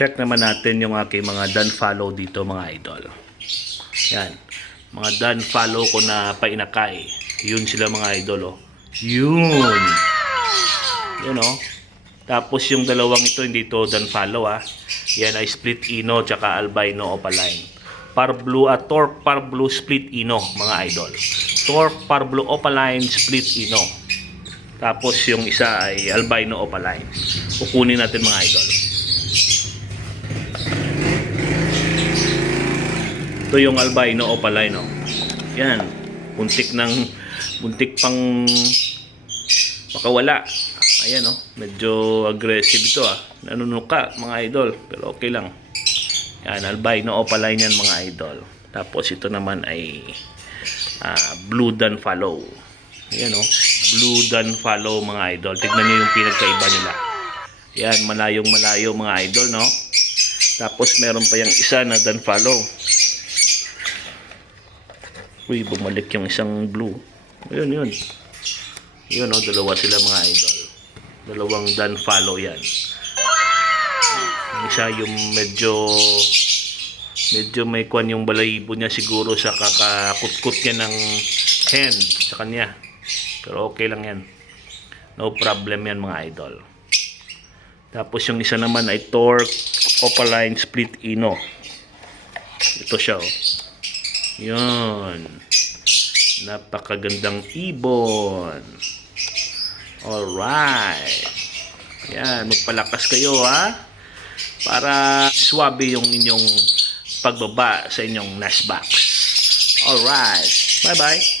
check naman natin yung aking mga done follow dito mga idol. Yan. Mga done follow ko na painakay. Yun sila mga idol, oh. Yun. Yun, oh. Tapos yung dalawang ito, hindi ito done follow, ah. Yan ay split ino tsaka albino opaline. Par blue at torque par blue split ino mga idol. Torque par blue opaline split ino. Tapos yung isa ay albino opaline. Kukunin natin mga idol. Ito yung albino opaline, oh. Yan. Buntik pang makawala. Ayan, oh. Medyo aggressive ito, ah. Nanunuka mga idol. Pero okay lang. Yan, albino opaline yan mga idol. Tapos ito naman ay blue done follow. Ayan, oh. Blue done follow mga idol. Tignan nyo yung pinagkaiba nila. Yan, malayong malayo mga idol, no? Tapos meron pa yung isa na done follow. Uy, bumalik yung isang blue. Ayun, yun. Yun, oh, dalawa sila mga idol. Dalawang done follow yan. Isa yung medyo may kwan yung balahibo niya siguro sa kakakutkot niya ng hen sa kanya. Pero okay lang yan. No problem yan mga idol. Tapos yung isa naman ay torque opaline split ino. Ito siya, oh. Yun. Napakagandang ibon. Alright. Yan, magpalakas kayo, ha, para swabe yung inyong pagbaba sa inyong nest box. Alright. Bye-bye.